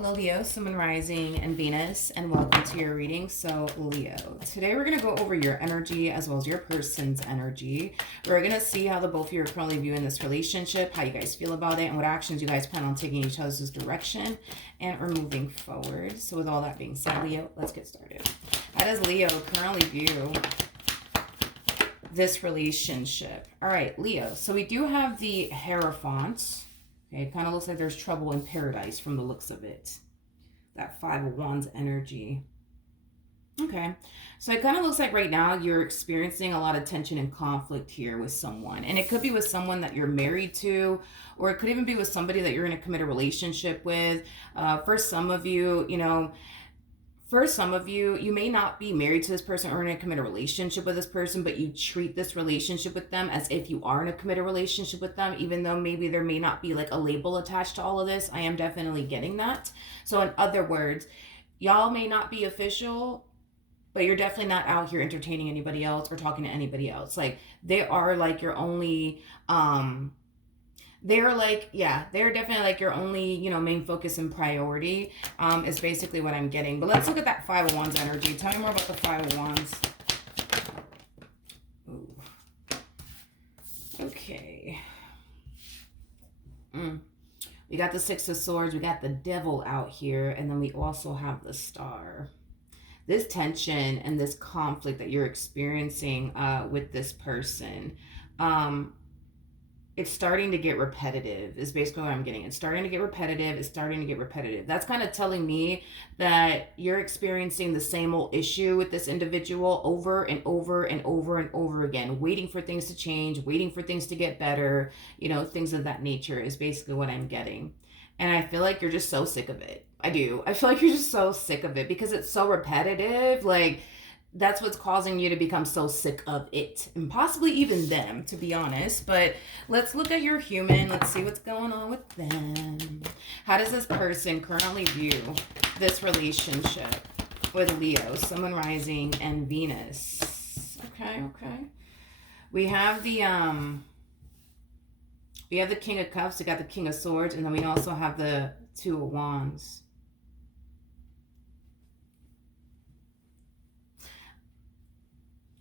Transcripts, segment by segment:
Hello, Leo, Sun, Moon, Rising, and Venus, and welcome to your reading. So, Leo, today we're going to go over your energy as well as your person's energy. We're going to see how the both of you are currently viewing this relationship, how you guys feel about it, and what actions you guys plan on taking each other's direction, and we're moving forward. So, with all that being said, Leo, let's get started. How does Leo currently view this relationship? All right, Leo. So, we do have the Hierophant. Okay, it kind of looks like there's trouble in paradise from the looks of it. That Five of Wands energy. Okay, so it kind of looks like right now you're experiencing a lot of tension and conflict here with someone. And it could be with someone that you're married to, or it could even be with somebody that you're in a committed relationship with. For some of you, you may not be married to this person or in a committed relationship with this person, but you treat this relationship with them as if you are in a committed relationship with them, even though maybe there may not be like a label attached to all of this. I am definitely getting that. So in other words, y'all may not be official, but you're definitely not out here entertaining anybody else or talking to anybody else. Like they are like your only, they're definitely like your only, main focus and priority, is basically what I'm getting. But let's look at that Five of Wands energy. Tell me more about the Five of Wands. Ooh. Okay. We got the Six of Swords. We got the Devil out here. And then we also have the Star. This tension and this conflict that you're experiencing with this person, it's starting to get repetitive is basically what I'm getting. It's starting to get repetitive. That's kind of telling me that you're experiencing the same old issue with this individual over and over and over and over again, waiting for things to change, waiting for things to get better, things of that nature is basically what I'm getting. And I feel like you're just so sick of it. I do. I feel like you're just so sick of it because it's so repetitive. Like, that's what's causing you to become so sick of it, and possibly even them, to be honest. But let's look at your human. Let's see what's going on with them. How does this person currently view this relationship with Leo, Sun, Moon, Rising, and Venus? Okay. We have the King of Cups. We got the King of Swords, and then we also have the Two of Wands.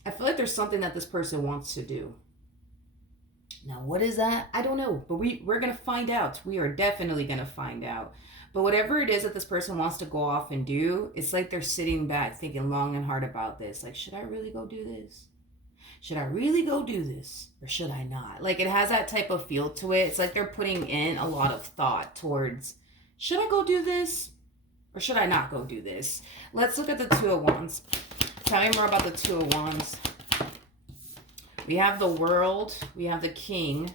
I feel like there's something that this person wants to do. Now, what is that? I don't know, but we're going to find out. We are definitely going to find out. But whatever it is that this person wants to go off and do, it's like they're sitting back thinking long and hard about this. Like, should I really go do this? Should I really go do this? Or should I not? Like, it has that type of feel to it. It's like they're putting in a lot of thought towards, should I go do this? Or should I not go do this? Let's look at the Two of Wands. Tell me more about the Two of Wands. We have the World. We have the King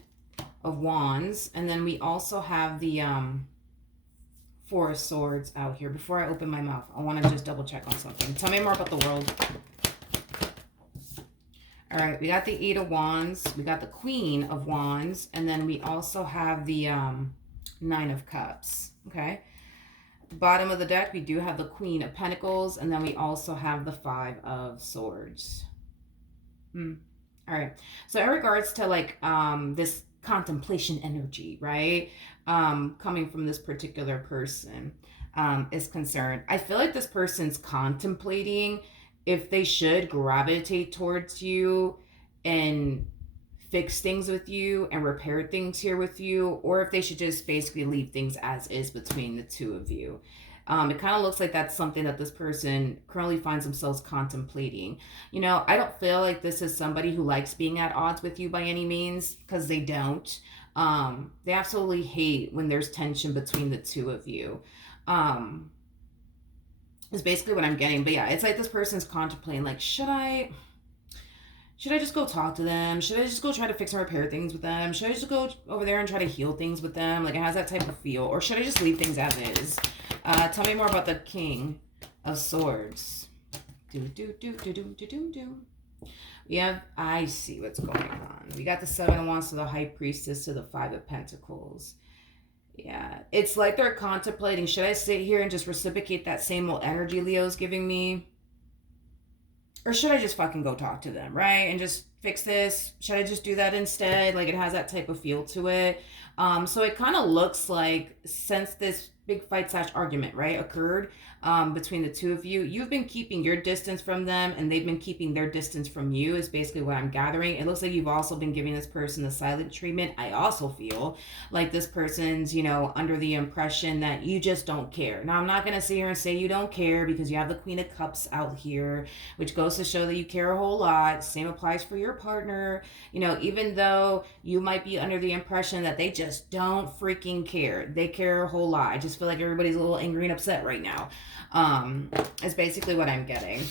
of Wands. And then we also have the Four of Swords out here. Before I open my mouth, I want to just double check on something. Tell me more about the World. All right, we got the Eight of Wands. We got the Queen of Wands. And then we also have the Nine of Cups. Okay. Bottom of the deck, we do have the Queen of Pentacles, and then we also have the Five of Swords. All right. So in regards to like this contemplation energy, right, coming from this particular person is concerned, I feel like this person's contemplating if they should gravitate towards you and fix things with you and repair things here with you, or if they should just basically leave things as is between the two of you. It kind of looks like that's something that this person currently finds themselves contemplating. I don't feel like this is somebody who likes being at odds with you by any means, because they don't. They absolutely hate when there's tension between the two of you. Is basically what I'm getting. But yeah, it's like this person's contemplating, like, should I just go talk to them? Should I just go try to fix and repair things with them? Should I just go over there and try to heal things with them? Like, it has that type of feel. Or should I just leave things as is? Tell me more about the King of Swords. I see what's going on. We got the Seven of Wands to the High Priestess to the Five of Pentacles. Yeah, it's like they're contemplating, should I sit here and just reciprocate that same old energy Leo's giving me? Or should I just fucking go talk to them, right? And just fix this? Should I just do that instead? Like, it has that type of feel to it. So it kind of looks like, since this big fight slash argument, right, occurred between the two of you. You've been keeping your distance from them, and they've been keeping their distance from you, is basically what I'm gathering. It looks like you've also been giving this person the silent treatment. I also feel like this person's, you know, under the impression that you just don't care. Now, I'm not going to sit here and say you don't care, because you have the Queen of Cups out here, which goes to show that you care a whole lot. Same applies for your partner. You know, even though you might be under the impression that they just don't freaking care, they care a whole lot. I just feel like everybody's a little angry and upset right now. Is basically what I'm getting.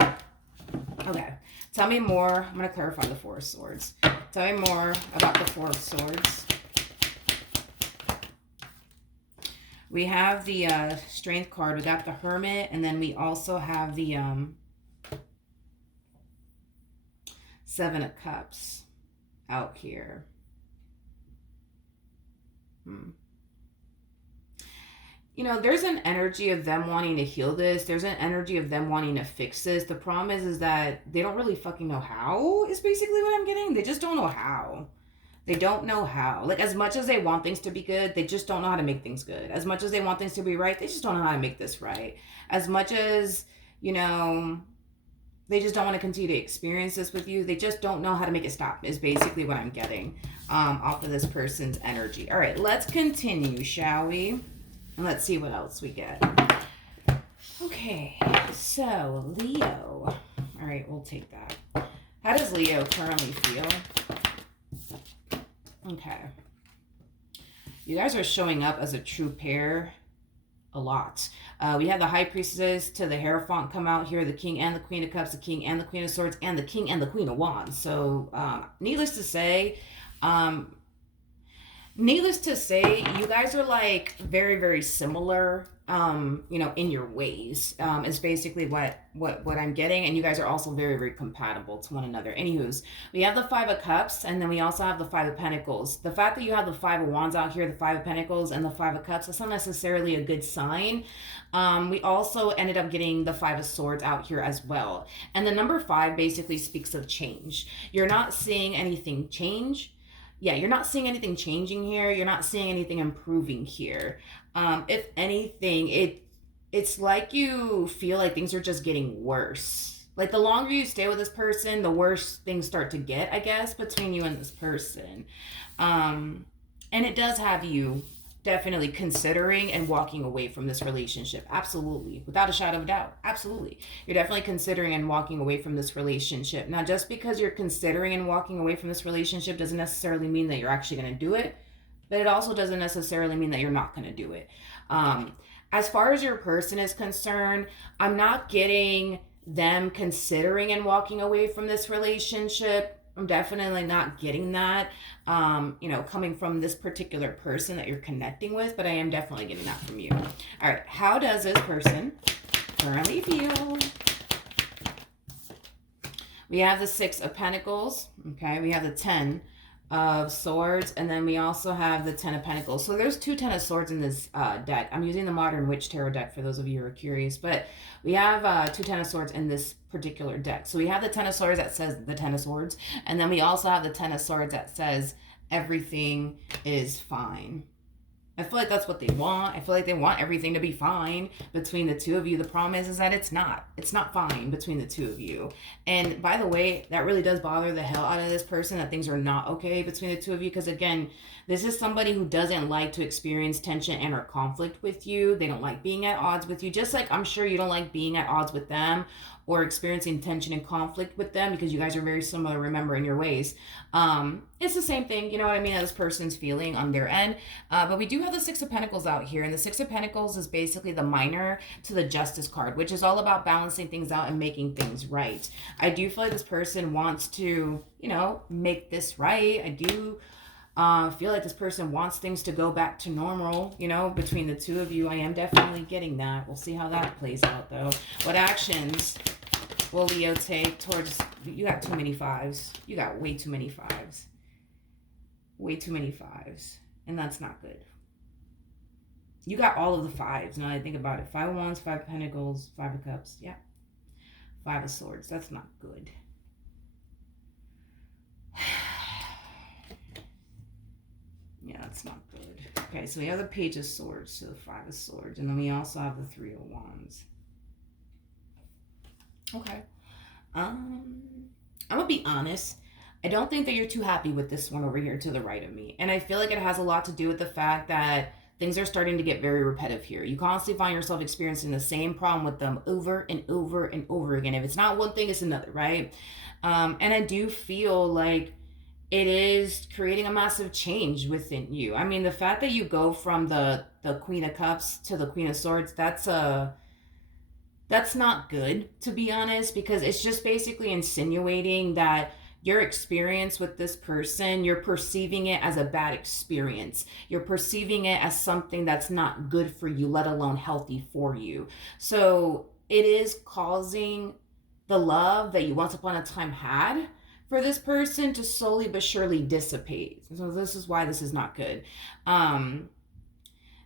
Okay, tell me more. I'm going to clarify the Four of Swords. Tell me more about the Four of Swords. We have the Strength card. We got the Hermit, and then we also have the Seven of Cups out here. You know, there's an energy of them wanting to heal this. There's an energy of them wanting to fix this. The problem is that they don't really fucking know how, is basically what I'm getting. They just don't know how. They don't know how. Like, as much as they want things to be good, they just don't know how to make things good. As much as they want things to be right, they just don't know how to make this right. As much as, you know, they just don't want to continue to experience this with you, they just don't know how to make it stop, is basically what I'm getting off of this person's energy. All right, let's continue, shall we? And let's see what else we get. Okay, so Leo. All right, we'll take that. How does Leo currently feel? Okay. You guys are showing up as a true pair a lot. We have the High Priestess to the Hierophant come out here, the King and the Queen of Cups, the King and the Queen of Swords, and the King and the Queen of Wands. So, needless to say, you guys are like very, very similar, you know, in your ways, is basically what I'm getting. And you guys are also very, very compatible to one another. Anywho's, we have the Five of Cups, and then we also have the Five of Pentacles. The fact that you have the Five of Wands out here, the Five of Pentacles, and the Five of Cups, that's not necessarily a good sign. We also ended up getting the Five of Swords out here as well. And the number 5 basically speaks of change. You're not seeing anything change. Yeah, you're not seeing anything changing here. You're not seeing anything improving here. If anything, it's like you feel like things are just getting worse. Like, the longer you stay with this person, the worse things start to get, I guess, between you and this person. And it does have you definitely considering and walking away from this relationship. Absolutely. Without a shadow of a doubt. Absolutely. You're definitely considering and walking away from this relationship. Now, just because you're considering and walking away from this relationship doesn't necessarily mean that you're actually going to do it, but it also doesn't necessarily mean that you're not going to do it. As far as your person is concerned, I'm not getting them considering and walking away from this relationship. I'm definitely not getting that, you know, coming from this particular person that you're connecting with, but I am definitely getting that from you. All right, how does this person currently feel? We have the Six of Pentacles, okay? We have the 10 of Swords, and then we also have the 10 of Pentacles. So there's 2 10 of Swords in this deck. I'm using the Modern Witch Tarot deck for those of you who are curious, but we have 2 10 of Swords in this particular deck. So we have the 10 of Swords that says the 10 of Swords, and then we also have the 10 of Swords that says everything is fine. I feel like that's what they want. I feel like they want everything to be fine between the two of you. The problem is that it's not. It's not fine between the two of you. And by the way, that really does bother the hell out of this person, that things are not okay between the two of you. Because again, this is somebody who doesn't like to experience tension and or conflict with you. They don't like being at odds with you. Just like I'm sure you don't like being at odds with them or experiencing tension and conflict with them, because you guys are very similar, remember, in your ways. It's the same thing, you know what I mean, that this person's feeling on their end. But we do have the Six of Pentacles out here, and the Six of Pentacles is basically the minor to the Justice card, which is all about balancing things out and making things right. I do feel like this person wants to, you know, make this right. I do feel like this person wants things to go back to normal, you know, between the two of you. I am definitely getting that. We'll see how that plays out, though. What actions will Leo take towards... You got too many 5s. You got way too many 5s. Way too many 5s. And that's not good. You got all of the 5s. Now I think about it. 5 of Wands, 5 of Pentacles, 5 of Cups. Yeah. 5 of Swords. That's not good. Yeah, that's not good. Okay, so we have the Page of Swords, so the Five of Swords, and then we also have the Three of Wands. Okay. Um, I'm gonna be honest. I don't think that you're too happy with this one over here to the right of me. And I feel like it has a lot to do with the fact that things are starting to get very repetitive here. You constantly find yourself experiencing the same problem with them over and over and over again. If it's not one thing, it's another, right? And I do feel like it is creating a massive change within you. I mean, the fact that you go from the Queen of Cups to the Queen of Swords, that's not good, to be honest, because it's just basically insinuating that your experience with this person, you're perceiving it as a bad experience. You're perceiving it as something that's not good for you, let alone healthy for you. So it is causing the love that you once upon a time had for this person to slowly but surely dissipate. So this is why this is not good. Um,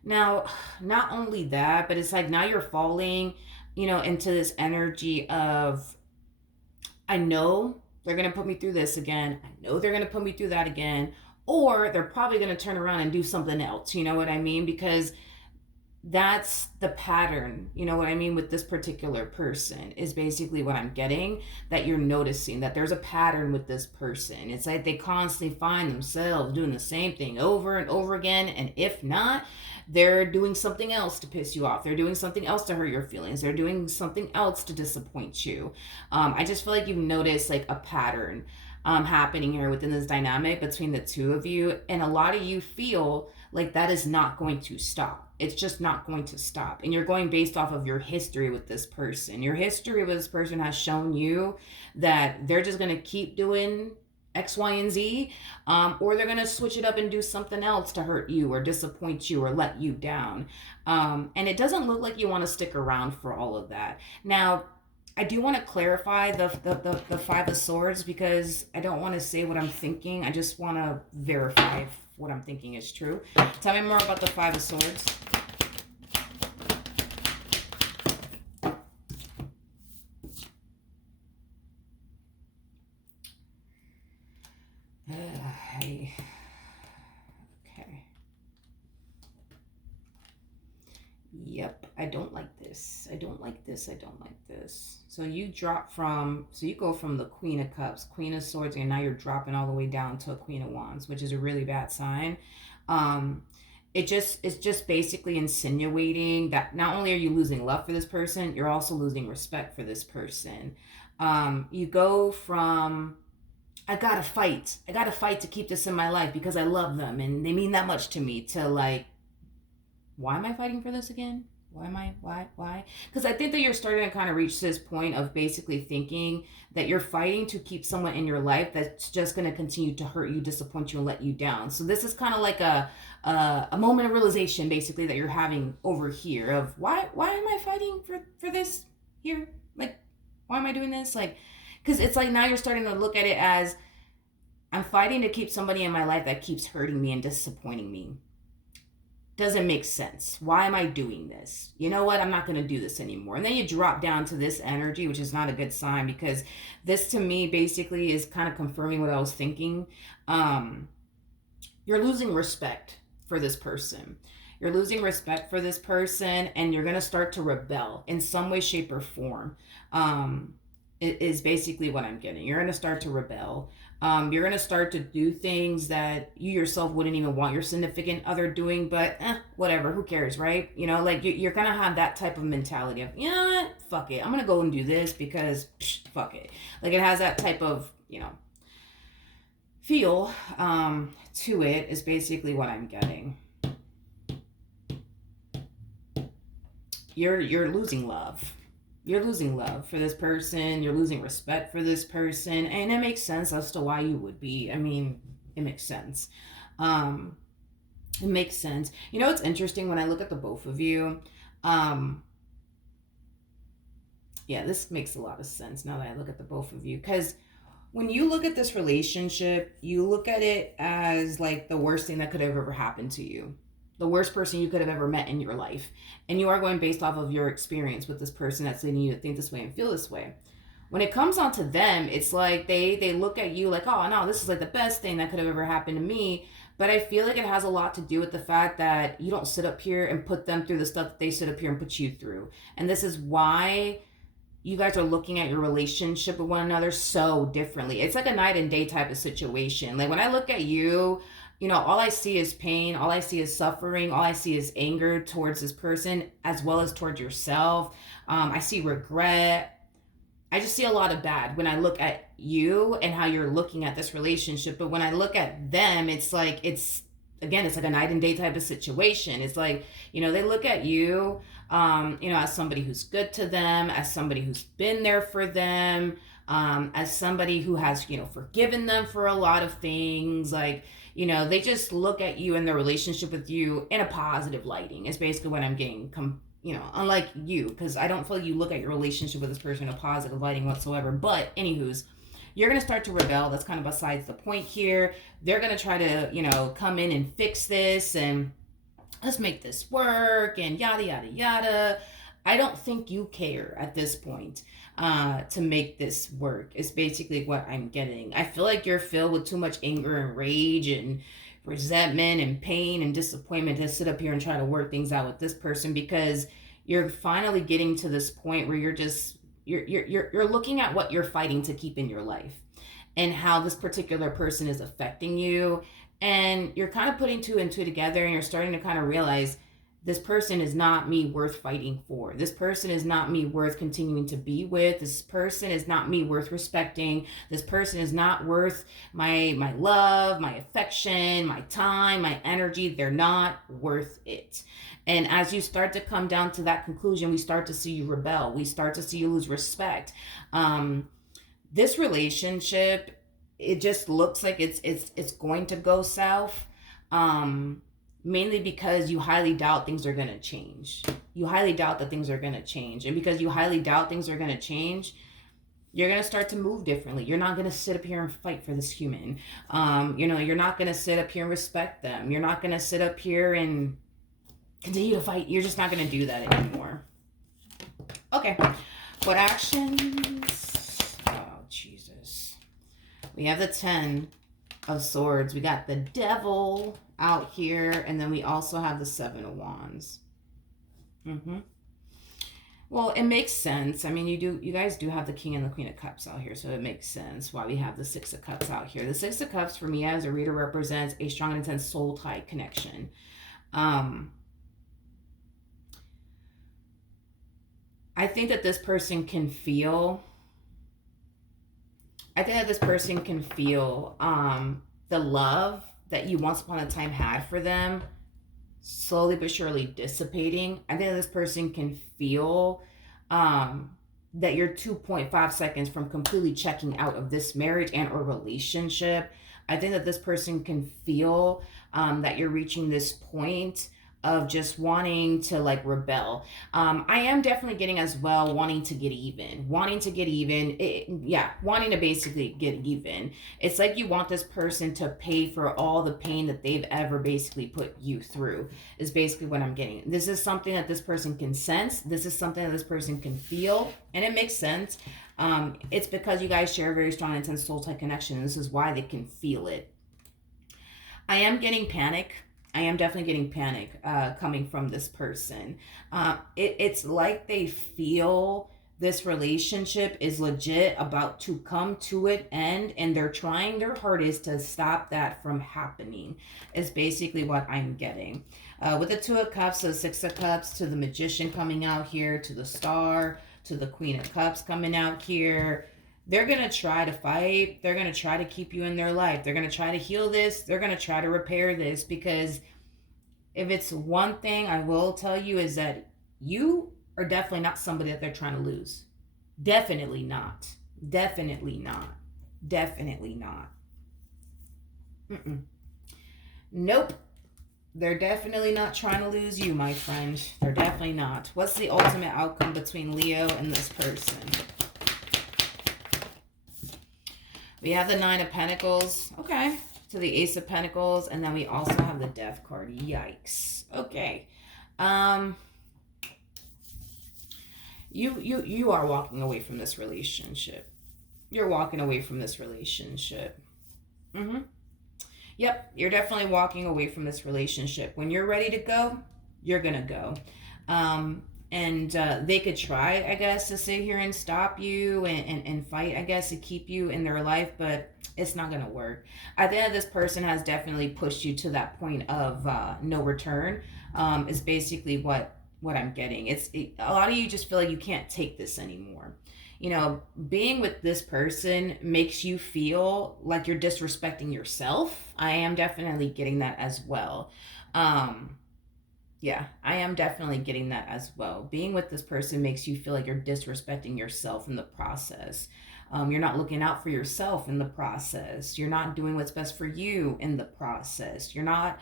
Now, not only that, but it's like now you're falling, into this energy of, I know they're going to put me through this again. I know they're going to put me through that again. Or they're probably going to turn around and do something else. You know what I mean? Because that's the pattern, you know what I mean, with this particular person is basically what I'm getting, that you're noticing that there's a pattern with this person. It's like they constantly find themselves doing the same thing over and over again, and if not, they're doing something else to piss you off, they're doing something else to hurt your feelings, they're doing something else to disappoint you. I just feel like you've noticed like a pattern happening here within this dynamic between the two of you, and a lot of you feel like that is not going to stop. It's just not going to stop. And you're going based off of your history with this person. Your history with this person has shown you that they're just going to keep doing X, Y, and Z, or they're going to switch it up and do something else to hurt you or disappoint you or let you down. And it doesn't look like you want to stick around for all of that. Now, I do want to clarify the Five of Swords, because I don't want to say what I'm thinking. I just want to verify if what I'm thinking is true. Tell me more about the Five of Swords. Okay. Yep, I don't like this. I don't like this. I don't like this. So you go from the Queen of Cups, Queen of Swords, and now you're dropping all the way down to a Queen of Wands, which is a really bad sign. It's just basically insinuating that not only are you losing love for this person, you're also losing respect for this person. You go from, I gotta fight to keep this in my life because I love them and they mean that much to me, to like, why am I fighting for this again? Why? Because I think that you're starting to kind of reach this point of basically thinking that you're fighting to keep someone in your life that's just going to continue to hurt you, disappoint you, and let you down. So this is kind of like a moment of realization, basically, that you're having over here of why am I fighting for this here? Like, why am I doing this? Like, because it's like now you're starting to look at it as, I'm fighting to keep somebody in my life that keeps hurting me and disappointing me. Doesn't make sense. Why am I doing this? You know what? I'm not going to do this anymore. And then you drop down to this energy, which is not a good sign, because this to me basically is kind of confirming what I was thinking. You're losing respect for this person. You're losing respect for this person, and you're going to start to rebel in some way, shape, or form. It is basically what I'm getting. You're going to start to rebel. You're going to start to do things that you yourself wouldn't even want your significant other doing, but whatever, who cares, right? Like you're going to have that type of mentality of, you know what, fuck it. I'm going to go and do this because fuck it. Like it has that type of, feel to it, is basically what I'm getting. You're losing love. You're losing love for this person. You're losing respect for this person. And it makes sense as to why you would be. I mean, it makes sense. It makes sense. It's interesting when I look at the both of you. Yeah, this makes a lot of sense now that I look at the both of you. Because when you look at this relationship, you look at it as like the worst thing that could have ever happened to you. The worst person you could have ever met in your life. And you are going based off of your experience with this person that's leading you to think this way and feel this way. When it comes onto them, it's like they look at you like, oh no, this is like the best thing that could have ever happened to me. But I feel like it has a lot to do with the fact that you don't sit up here and put them through the stuff that they sit up here and put you through. And this is why you guys are looking at your relationship with one another so differently. It's like a night and day type of situation. Like when I look at you, you know, all I see is pain, all I see is suffering, all I see is anger towards this person as well as towards yourself. I see regret. I just see a lot of bad when I look at you and how you're looking at this relationship. But when I look at them, it's like, again, it's like a night and day type of situation. It's like, you know, they look at you, you know, as somebody who's good to them, as somebody who's been there for them, as somebody who has, you know, forgiven them for a lot of things. Like, you know, they just look at you and their relationship with you in a positive lighting. It's basically what I'm getting you know, unlike you, because I don't feel like you look at your relationship with this person in a positive lighting whatsoever. But anywho's, you're going to start to rebel. That's kind of besides the point here. They're going to try to, you know, come in and fix this and let's make this work and yada, yada, yada. I don't think you care at this point to make this work, is basically what I'm getting. I feel like you're filled with too much anger and rage and resentment and pain and disappointment to sit up here and try to work things out with this person, because you're finally getting to this point where you're just you're looking at what you're fighting to keep in your life and how this particular person is affecting you, and you're kind of putting two and two together and you're starting to kind of realize this person is not me worth fighting for. This person is not me worth continuing to be with. This person is not me worth respecting. This person is not worth my love, my affection, my time, my energy. They're not worth it. And as you start to come down to that conclusion, we start to see you rebel. We start to see you lose respect. This relationship, it just looks like it's going to go south. Mainly because you highly doubt things are going to change. You highly doubt that things are going to change. And because you highly doubt things are going to change, you're going to start to move differently. You're not going to sit up here and fight for this human. You know, you're not going to sit up here and respect them. You're not going to sit up here and continue to fight. You're just not going to do that anymore. Okay. What actions? Oh, Jesus. We have the 10 of Swords. We got the Devil out here, and then we also have the 7 of Wands. Well, it makes sense. I mean, you guys do have the King and the Queen of Cups out here, so it makes sense why we have the 6 of Cups out here. The 6 of Cups for me as a reader represents a strong and intense soul tie connection. I think that this person can feel the love that you once upon a time had for them slowly but surely dissipating. I think that this person can feel that you're 2.5 seconds from completely checking out of this marriage and or relationship. I think that this person can feel that you're reaching this point of just wanting to like rebel. I am definitely getting as well wanting to basically get even. It's like you want this person to pay for all the pain that they've ever basically put you through, is basically what I'm getting. This is something that this person can sense. This is something that this person can feel, and it makes sense. It's because you guys share a very strong, intense soul tie connection, and this is why they can feel it. I am getting panic. I am definitely getting panic coming from this person. It's like they feel this relationship is legit about to come to an end, and they're trying their hardest to stop that from happening, is basically what I'm getting. With the 2 of Cups, to the 6 of Cups, to the Magician coming out here, to the Star, to the Queen of Cups coming out here. They're going to try to fight. They're going to try to keep you in their life. They're going to try to heal this. They're going to try to repair this, because if it's one thing I will tell you is that you are definitely not somebody that they're trying to lose. Definitely not. Definitely not. Definitely not. Nope. They're definitely not trying to lose you, my friend. They're definitely not. What's the ultimate outcome between Leo and this person? We have the 9 of Pentacles. Okay. To the Ace of Pentacles. And then we also have the Death card. Yikes. Okay. You are walking away from this relationship. You're walking away from this relationship. Yep, you're definitely walking away from this relationship. When you're ready to go, you're gonna go. And they could try, I guess, to sit here and stop you and fight, I guess, to keep you in their life, but it's not gonna work. I think this person has definitely pushed you to that point of no return. Is basically what I'm getting. A lot of you just feel like you can't take this anymore. Being with this person makes you feel like you're disrespecting yourself. I am definitely getting that as well. Um, yeah, I am definitely getting that as well. Being with this person makes you feel like you're disrespecting yourself in the process. You're not looking out for yourself in the process. You're not doing what's best for you in the process. You're not,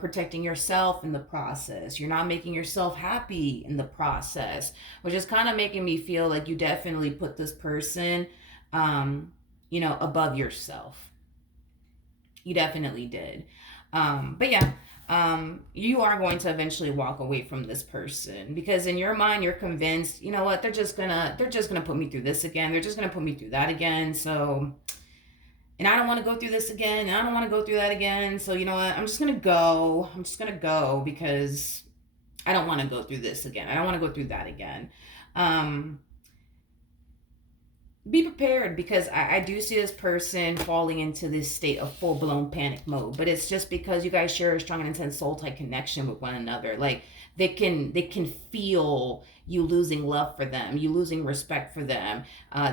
protecting yourself in the process. You're not making yourself happy in the process, which is kind of making me feel like you definitely put this person, above yourself. You definitely did. But yeah, you are going to eventually walk away from this person because in your mind you're convinced, you know what, they're just gonna put me through this again. They're just gonna put me through that again. So, and I don't want to go through this again. And I don't want to go through that again. So you know what? I'm just gonna go. I'm just gonna go because I don't want to go through this again. I don't want to go through that again. Um, be prepared because I do see this person falling into this state of full blown panic mode, but it's just because you guys share a strong and intense soul type connection with one another. Like they can feel you losing love for them, you losing respect for them.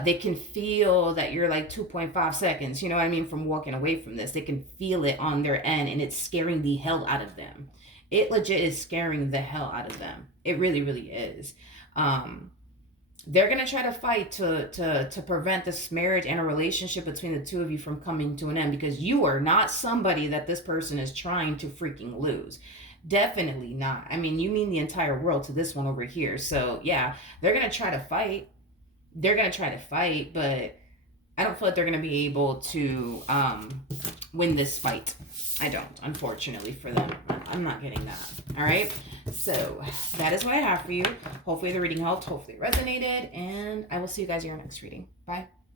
They can feel that you're like 2.5 seconds, you know what I mean, from walking away from this. They can feel it on their end, and it's scaring the hell out of them. It legit is scaring the hell out of them. It really, really is. Um, they're going to try to fight to prevent this marriage and a relationship between the two of you from coming to an end because you are not somebody that this person is trying to freaking lose. Definitely not. I mean, you mean the entire world to this one over here. So yeah, they're going to try to fight. They're going to try to fight, but I don't feel like they're going to be able to win this fight. I don't, unfortunately for them. I'm not getting that. All right. So that is what I have for you. Hopefully the reading helped. Hopefully it resonated. And I will see you guys in your next reading. Bye.